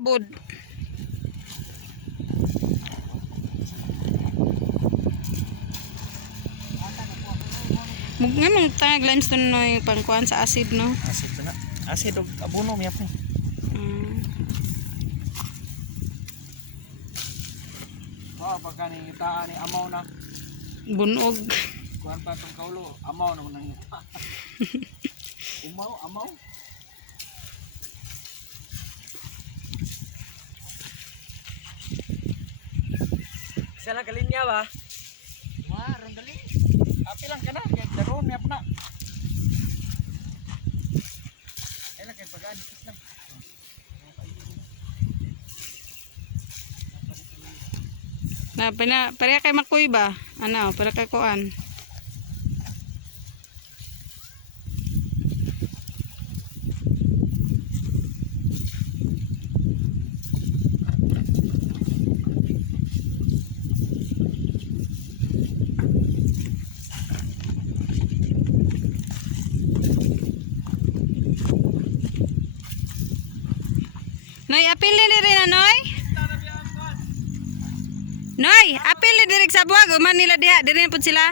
Bud. Nga mong tangag limestone no yung pangkuhan sa acid no. Acid na. Acid og abono miyap ni. Pagka ni itaan ni amaw na. Bunog. Kuan pa tong kaulo, amaw na nang ita. Amaw. Sala kalinya ba? Ron dali. Api lang kana kay daron miyap na. Ay lang kay pagaan lang. Na pareha kay makoy ba? Ano, para kay kuan. Noy, apil ni rin na Noy? Noy, apil ni direk sa buwag. Uman nila diha, diri na pud sila.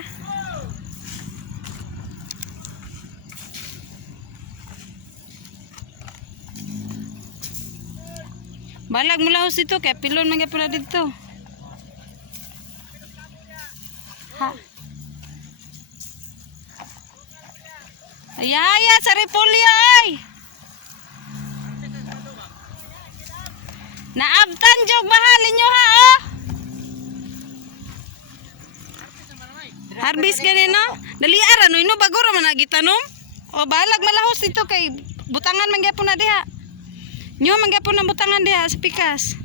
Balag mo lahos dito, kaya pilon man gyapon na dito. Ha? Ayaya, sa repolyo ay! Naabtan jog bahalin nyo ha oh. Harvest gani no. Dali ara no ino bago ra man nagitanom. O balag malahos dito kay butangan man gyapon na diha. Nyo man gyapon na butangan diha sa pikas.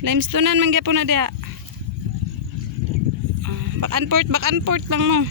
Limestonean man gyapon na diha. Back and forth lang mo.